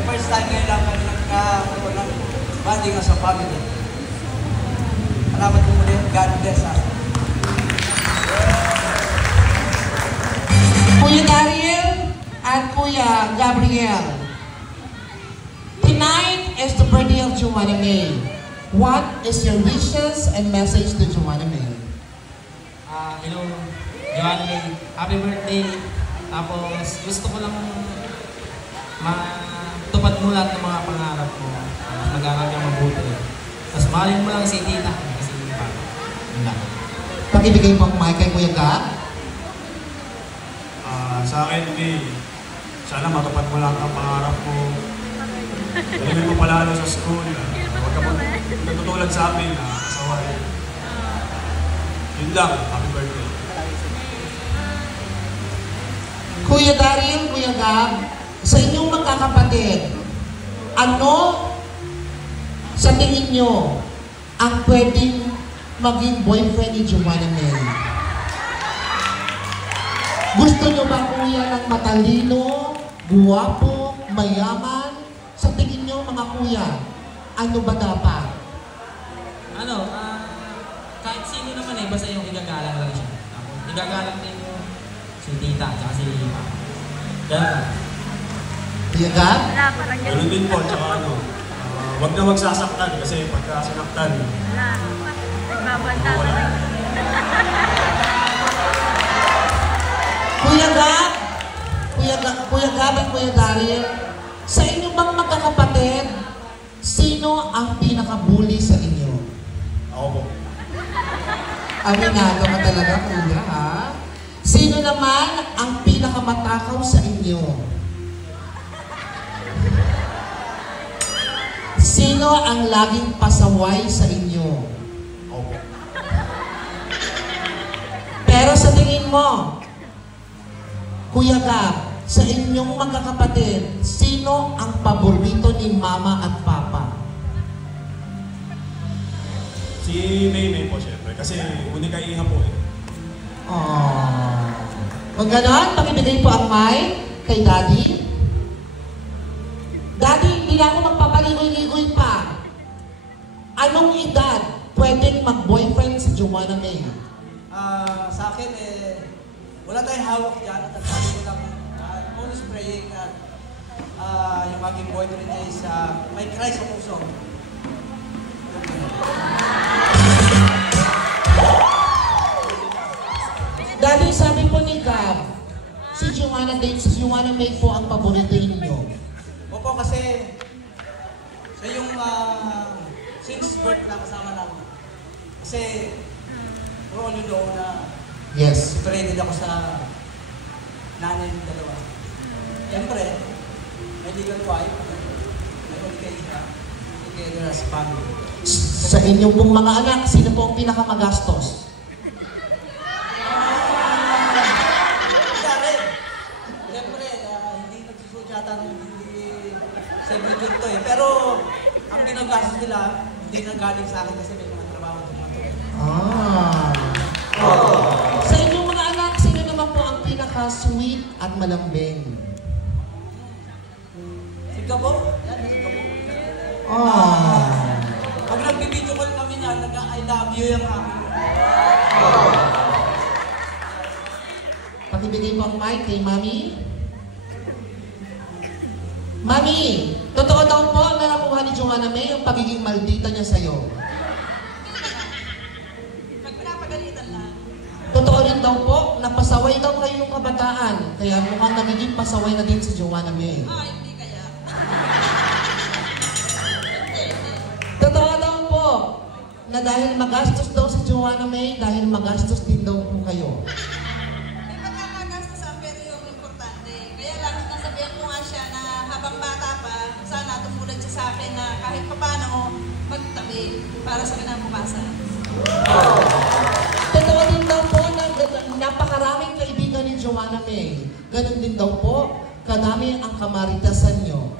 The first time ngayon lang kami nagkaroon ng bonding as a family. Salamat po muli. God bless us. Kuya Dariel at Kuya Gabriel. Tonight is the birthday of Joanna May. What is your wishes and message to Joanna May? Hello, Joanna May. Happy birthday. Tapos gusto ko lang matupad mo lahat ng mga pangarap mo. Mag-aaral ka mabuti. Tapos mahalin mo lang si Tita. Kasi wala. Pakibigay po ang mic kay Kuya Gab. Sa akin, sana matupad mo lang ang pangarap mo. Galing mo palalo sa school. Huwag ka natutulad sa amin na kasaway. Yun lang. Happy birthday. Kuya Daryl, Kuya Gab, sa inyong magkakapatid, ano sa tingin nyo ang pwedeng maging boyfriend ni Joanna May? Gusto nyo ba kuya ng matalino, guwapo, mayaman? Sa tingin nyo mga kuya, ano ba dapat? Kahit sino naman basta yung igagalang lang siya. Igagalang din yung si Tita at si Papa. Ganun. Kuya Gab? Ganun din po. Tsaka huwag na magsasaktan kasi pagka sinaktan, Nagbabanta ka rin. Kuya Gab at Kuya Daryl, sa inyong bang magkakapatid, sino ang pinaka-bully sa inyo? ako po. Aminado ka talaga, Kuya, ha? Sino naman ang pinakamatakaw sa inyo? Sino ang laging pasaway sa inyo? Ako po. Pero sa tingin mo, Kuya Gab, sa inyong magkakapatid, sino ang paborito ni Mama at Papa? Si May po syempre. Kasi unika iha po eh. Oh. Kung gano'n, pakibigay po ang mic kay Daddy. Daddy, hindi na ako magpapaligoy-ligoy pa. Anong edad pwedeng mag-boyfriend si Joanna May? Sa akin, wala tayong hawak dyan at sabi ko lang, always praying na yung aking boyfriend is may Christ sa puso. Daddy, sabi po ni Gab, si Joanna May po ang paborito ninyo. Opo, kasi sa yung since birth na kasama namin. Kasi we're all know na Yes. separated ako sa nanay ng dalawa. Siyempre, may legal wife, may magkaiha, together as family. Sa inyong pong mga anak, sino po ang pinakamagastos? Siyempre, hindi nagsusuot yata ng hindi segregate to eh. Pero, ang ginagastos nila, hindi na galing sa akin kasi may mga trabaho tumato eh. Sa inyong mga anak, sino naman po ang pinaka-sweet at malambing? Si Gabo, yan, si Gabo. Pag nagbibideo call kami niya, nag-I love you yung akin. Pakibigay po ang mic kay Mami. Mami, totoo daw po na nakuha ni Joanna May yung pagiging maldita niya sa'yo. Nagpinapagalitan lang. Totoo rin daw po, napasaway daw kayo ng kabataan. Kaya mukhang nagiging pasaway na din si Joanna May. Hindi kaya. Totoo daw po na dahil magastos daw si Joanna May, dahil magastos din daw po kayo. May pagkakagastos ang pero yung importante. Kaya lang nasabihan ko nga siya na habang bata pa, sana tumulad siya sa akin na kahit papano magtabi para sa kinabukasan. Totoo din daw po na napakaraming kaibigan ni Joanna May. Ganon din daw po, kadami ang kamaritasan nyo.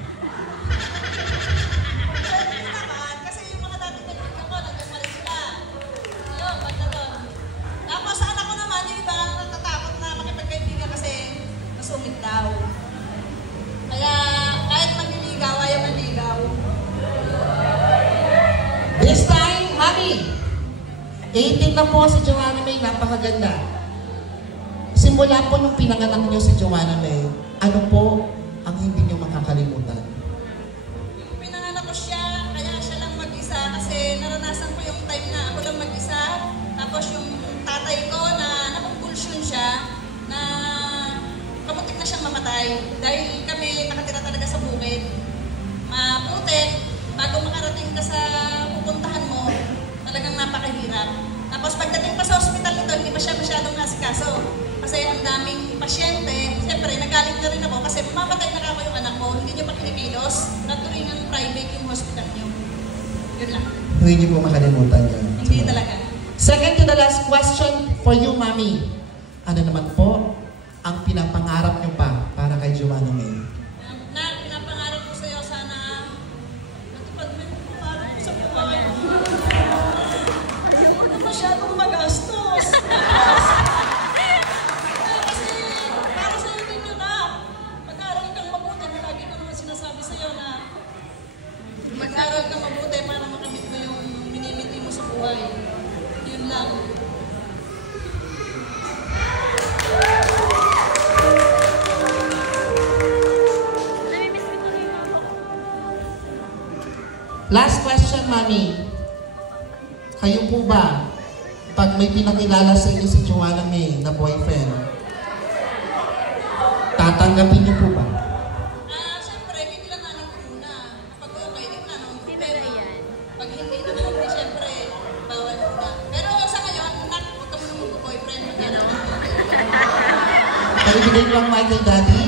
Hindi naman, kasi yung mga dating kaibigan ko, nagkamali sila. Yun, magkaroon. Tapos sa anak ko naman, yung iba natatakot na makipagkaibigan kasi masungit daw. Kaya kahit magliligawan 18 na po si Joanna May, napakaganda. Simula po nung pinanganak niyo si Joanna May, ano po ang hindi niyo makakalimutan? Yung pinanganak ko siya, kaya siya lang mag-isa kasi naranasan ko yung time na ako lang mag-isa. Tapos yung tatay ko na nakumpulsyon siya na kamutik na siyang mamatay dahil kami nakatira talaga sa bukid. Maputik, bago makarating ka sa pupuntahan mo, talagang napakahirap. Tapos pagdating pa sa ospital nito, hindi pa siya masyadong nasikaso. Kasi ang daming pasyente, siyempre nagalit na rin ako kasi mamamatay na ako yung anak ko, hindi niyo pa kinikilos, naturingan private yung hospital niyo. Yun lang. Hindi niyo po makalimutan yan. Hindi talaga. Second to the last question for you, Mami. Ano naman po ang pinapangarap niyo pa para kay Joanna May? Na pinapangarap ko sa'yo, sana natupad mo yung pangarap ko sa buhay. Huwag na masyadong magastos. Kasi para sa'yo din yun na mag-aaral kang mabuti. Lagi ko naman sinasabi sa'yo na mag-aaral kang mabuti para makamit mo yung minimiti mo sa buhay. Yun lang. Last question, Mami. Kayo po ba, pag may pinakilala sa inyo si Joanna May na boyfriend, tatanggapin niyo po ba? Siyempre, kailangan ko muna. Kapag okay, di na nung problema. Pag hindi naman, di siyempre, bawal muna. Pero sa ngayon, huwag ka muna mag-boyfriend. Paibigay ko ang mic kay Daddy.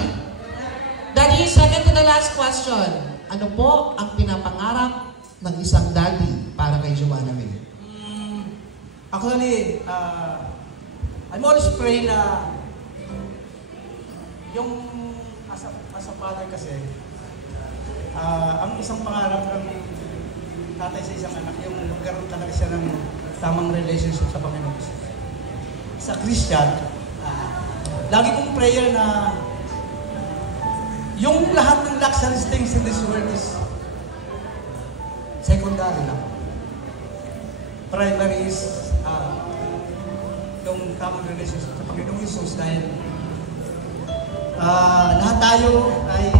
Daddy, second to the last question. Ano po ang pinapangarap ng isang daddy para kay Joanna May? Actually, I'm always praying na yung as a father kasi, ang isang pangarap ng tatay sa isang anak, yung magkaroon talaga siya ng tamang relationship sa Panginoon. Sa Christian, lagi kong prayer na yung lahat ng luxury things in this world is secondary lang. Primary is yung tamang relationship sa Panginoong Jesus dahil lahat tayo ay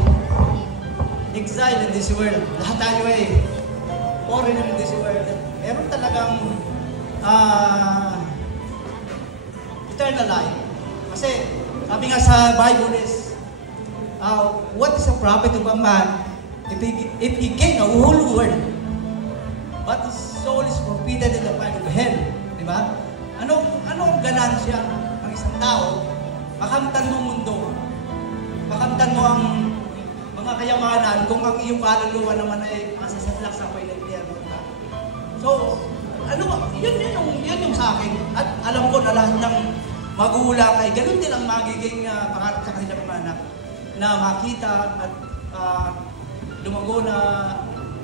exile in this world. Lahat tayo ay foreigner in this world. Meron talagang eternal life. Kasi sabi nga sa Bible is what is a profit of a man if he gain a whole world, but his soul is forfeited in the fire of hell? Diba? Anong ganansya ng isang tao? Makamtan mo mundo. Makamtan mo ang mga kayamanan kung ang iyong kaluluwa naman ay masasaklak sa apoy ng impyerno. So, yun yung sa akin. At alam ko na lahat ng magulang ay ganun din ang magiging pangarap sa kanilang mga anak na makita at lumago na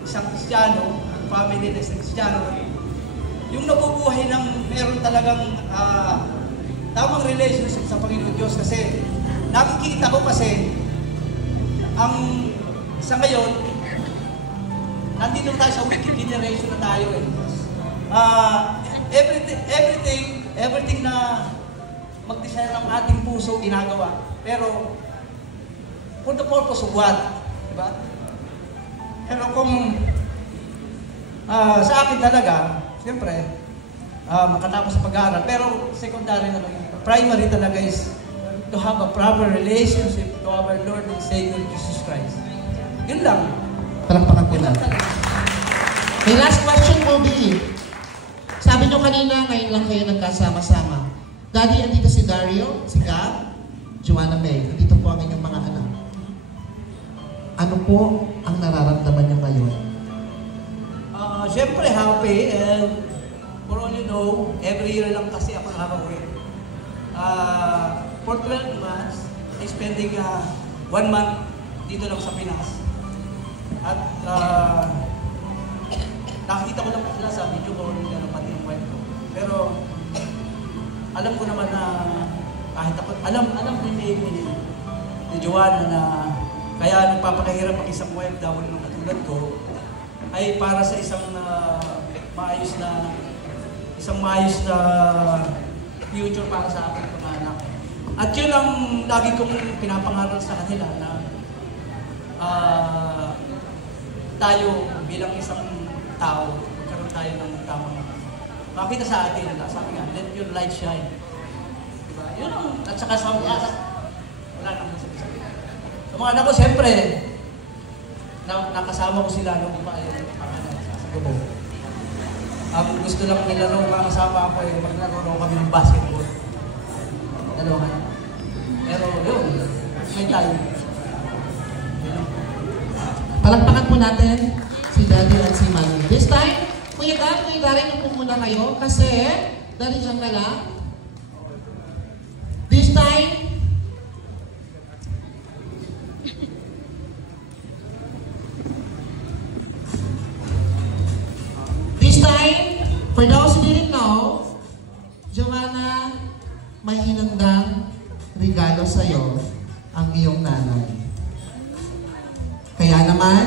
isang Kristiyano, ang family na isang Kristiyano, yung nabubuhay ng meron talagang tamang relationship sa Panginoon Diyos. Kasi nakikita ko kasi ang sa ngayon nandito tayo sa wicked generation na tayo eh. Everything na mag-desire ng ating puso ginagawa, pero for the purpose of what? Diba? Pero kung sa akin talaga, siyempre, makatapos sa pag-aaral, pero secondary na lang. Primary talaga is to have a proper relationship to our Lord and Savior Jesus Christ. Yun lang. Palakpakan po natin. My last question will be, sabi nyo kanina, ngayon lang kayo nagkasama-sama. Daddy, andito si Dario, si Gab, Joanna May. Andito po ang inyong mga anak. Ano po ang nararamdaman nyo ngayon? Siyempre happy, and for all you know, every year lang kasi ako nakaka-uwi. For 12 months, I spending 1 month dito lang sa Pinas. At nakikita ko lang sila sa video ko, pati yung wife ko. Pero alam ko naman na kahit ako, alam din ni Joanna na kaya nagpapakahirap ang isang OFW ng katulad ko ay para sa isang maayos na isang maayos na future para sa aking mga anak. At yun ang lagi kong pinapangaral sa kanila na tayo bilang isang tao, magkaroon tayo ng tamang makita sa atin, sabi nga, let your light shine. Diba? Yun ang, at saka sa mga anak, wala nang masasabi. Sa mga anak ko, siyempre, nakasama ko sila nung pa yung pangalan sa Gubo. Ang gusto lang nila nung makasama ako ay maglaro kami ng basketball. Dalawa. Pero yun, may tayo. Palagpakan po natin si Daddy at si Mami. This time, Kuya Dari, upo muna kayo kasi dahil dyan ka lang. This time, for those who didn't know, Joanna, may hinandang regalo sa'yo ang iyong nanay. Kaya naman,